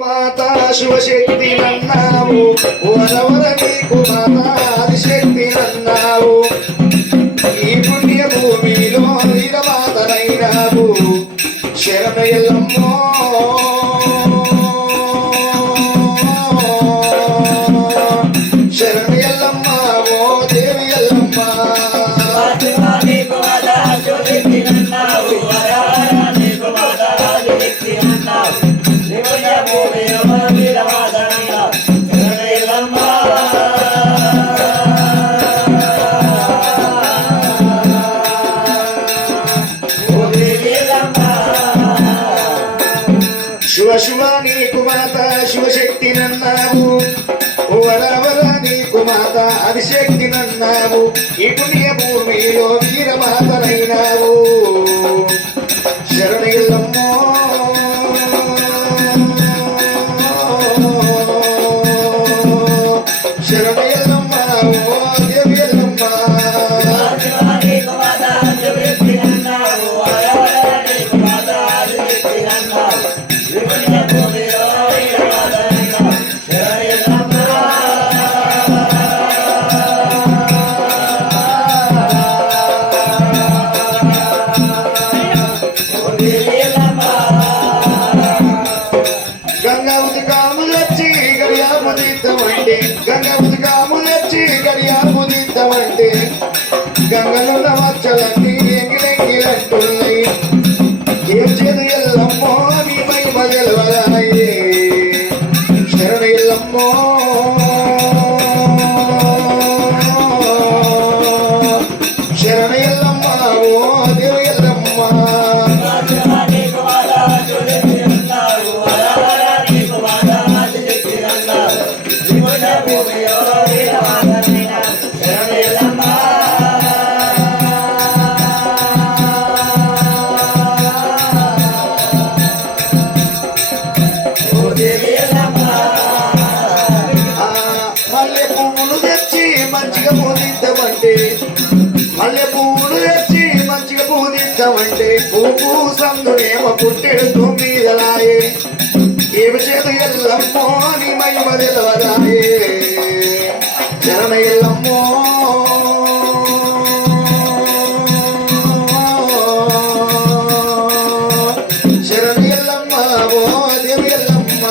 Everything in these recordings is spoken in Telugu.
మాత శివశక్తి అన్నావు వరవర నీకు మాత ఆదిశక్తి అన్నావు ఈ పుణ్య భూమిలో వీరమాతనైనావు శరణయల్లమ్మో శరణయల్లమ్మ ఓ దేవి ఎల్లమ్మ శివ శివ నీకు మాత శివశక్తి నన్నావు వరవర నీకు మాత ఆదిశక్తి నన్నావు ఈ పుణ్య భూమిలో వీరమాతనైనావు శరణయల్లమ్మో శరణయల్లమ్మ ఓ దేవి ఎల్లమ్మ గంగా ఉదకాములొచ్చి గడియాముదిద్దామంటే గంగా ఉదకాములొచ్చి గడియాముదిద్దామంటే గంగలో మచ్చలన్నీ ఎంగిలెంగిలంటున్నాయి ఏం చేదు ఎల్లమ్మో నీ మహిమ తెలవదాయే శరణ ఎల్లమ్మో శరణ ఎల్లమ్మ ఓ దేవి ఎల్లమ్మ మల్లె పువ్వులు తెచ్చి మంచిగా పూజిద్దామంటే మల్లె పువ్వులు తెచ్చి మంచిగా పూజిద్దామంటే పువ్వు సందునేమో పుట్టెడు తొమ్మిదలాయే ఏమి చేదు ఎల్లమ్మో నీ మహిమ తెలవదాయే శరణ ఎల్లమ్మో శరణ ఎల్లమ్మ ఓ దేవి ఎల్లమ్మ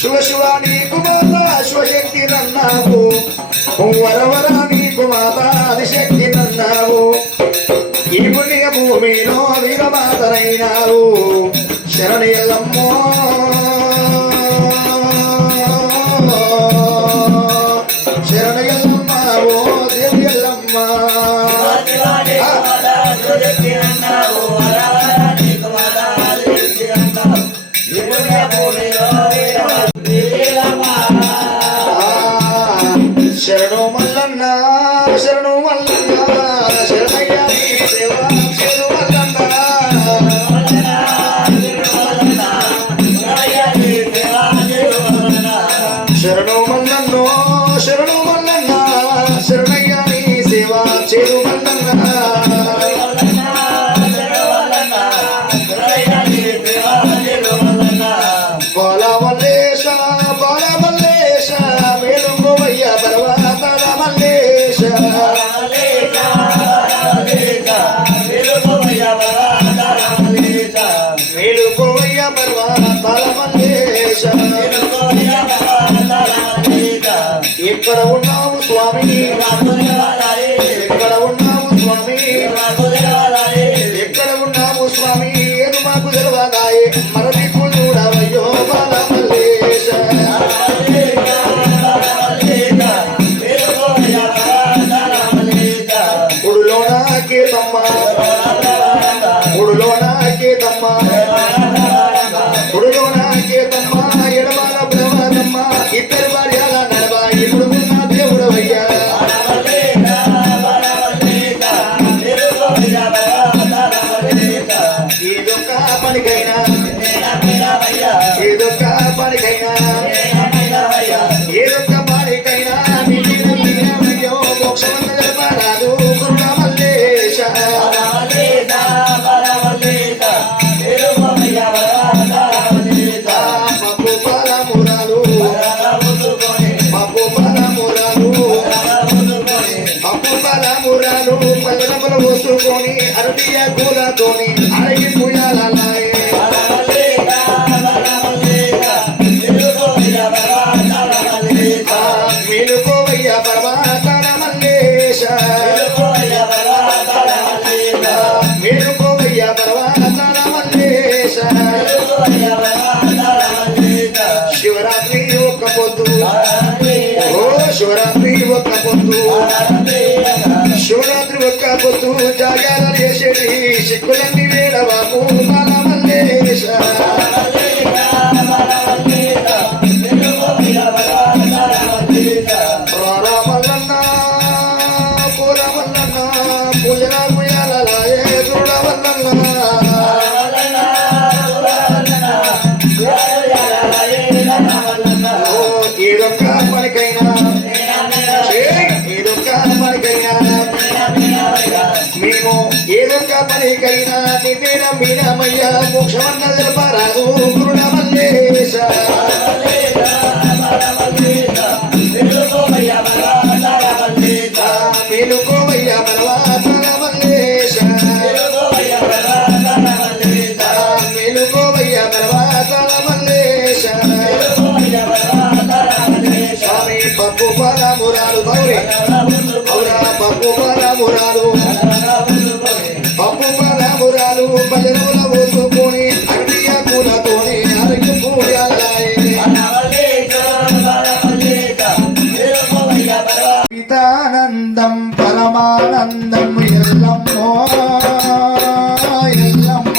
శివ శివ నీకు మాత శివశక్తి నన్నావు వరవర నీకు మాత ఆదిశక్తి నన్నావు ఈ పుణ్య భూమిలో వీరమాతనైనావు శరణ ఎల్లమ్మో శరణ ఎల్లమ్మ ఓ దేవి ఎల్లమ్మ శరణు మల్లన్న శరణు మల్లన్న శరణయ్య నీ సేవ చేరు మల్లన్న శరణు మల్లన్నో శరణు మల్లన్న శరణయ్య నీ సేవ చేరు మల్లన్న బాలమల్లేశ బాలమల్లేశ మేలుగోవయ్య పర్వతాల మల్లేశ మేలుగోవయ్య పర్వతాల మల్లేశ ఎక్కడ ఉన్నావు స్వామి ఎక్కడ ఉన్నావు స్వామి ఎక్కడ ఉన్నావు స్వామి ఏది మాకు తెలవదాయే మరది చూడవయ్యో బాలమల్లేశ గుడిలోన కేతమ్మ గుడిలోన కేతమ్మ గుడిలోన కేతమ్మ ఎడబాల బ్రహ్మమ్మ ఇద్దరు భార్యల నడవ ఇప్పుడు ఉన్న పూలతోని అరటియ పూలతోని అరగి పూయాలలాయే మేలుకోవయ్య పర్వతాల మల్లేశ మేలుకోవయ్య పర్వతాల మల్లేశ శివరాత్రి ఒక్క పొద్దు ఓ శివరాత్రి ఒక్క పొద్దు శివరాత్రి ఒక్క పొద్దు జాగారం చేసేటి సిక్కులన్నీ వేడవాకు బాల మల్లేశ రామల్లన్న పూరమల్లన్న పూజన పూయాలలాయే చూడవల్లన్న ఏదొక్క పనికైనా ఏదొక్క పనికైనా మేము ఏదొక్క పనికైనా నిన్నే నమ్మినమయ్య మోక్షమన్న జరపరాదు గురుడ మల్లేశ మేలుకోవయ్య పర్వతాల మల్లేశ మేలుకోవయ్య పర్వతాల మల్లేశ స్వామి పప్పు పరమురాలు గౌరీ అవురా పప్పు పరమురాలు పప్పు పరమురాలు భజనముల పోసుకొని అగ్నియ కూలతోని అరగి పూయాలలాయే పితానందం పరమానందం ఎల్లమ్మో ఎల్లమ్మ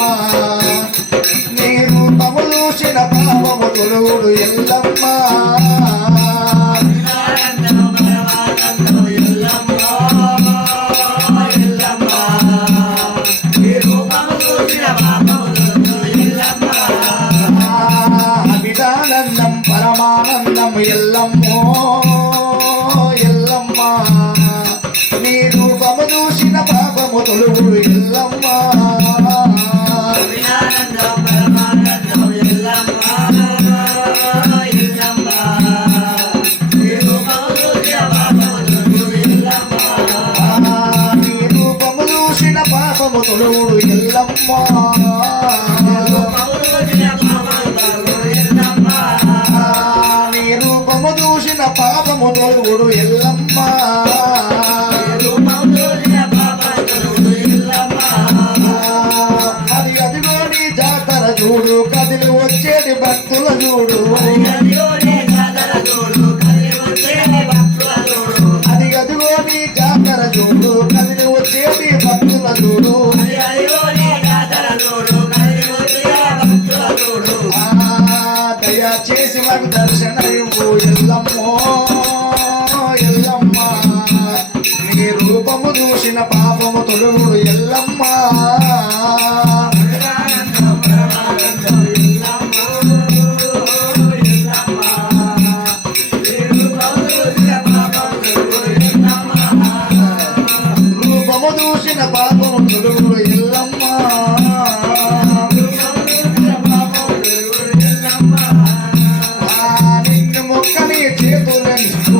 నీ రూపము చూసిన పాపము తొలుగుడు ఎల్లమ్మ అభిదానందం పరమానందం ఎల్లమ్మో ఎల్లమ్మ నీ రూపము చూసిన పాపము తొలుగుడు ఎల్లమ్మ నీ రూపము చూసిన పాపము తొలుగుడు ఎల్లమ్మ నీ రూపము చూసిన పాపము తొలుగుడు ఎల్లమ్మ అది అదిగో నీ జాతర చూడు కదిలి వచ్చేటి భక్తుల చూడు అది అదిగో నీ జాతర చూడు కదిలి వచ్చేటి భక్తుల చూడు దయచేసి మాకు దర్శనము ఎల్లమ్మో ఎల్లమ్మ నీ రూపము చూసిన పాపము తొలుగుడు ఎల్లమ్మ రూపము చూసిన పాపము తొలుగుడు ఎల్లమ్మ నిన్ను మొక్కని చేతులను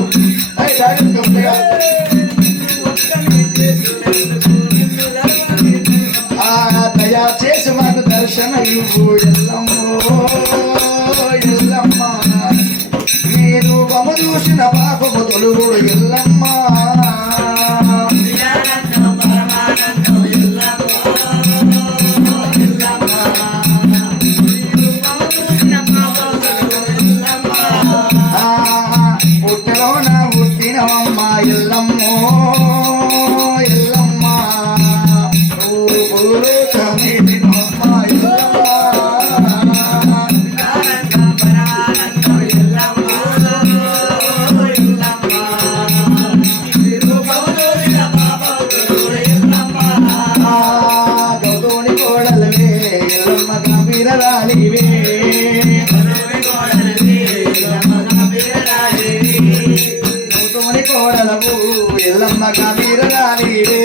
దయచేసి మాకు దర్శన ఇవ్వు ఎల్లమ్మో ఎల్లమ్మ నీ రూపము చూసిన పాపము తొలుగుడు ఎల్లమ్మ పుట్టలోన పుట్టినవమ్మ ఎల్లమ్మో ఎల్లమ్మ నువ్వు పులుకమిటినవమ్మ గౌతోని కోడలవే ఎల్లమ్మ గంభీరరాలివే గౌతోని కోడలవు ఎల్లమ్మ గంభీరరాలివే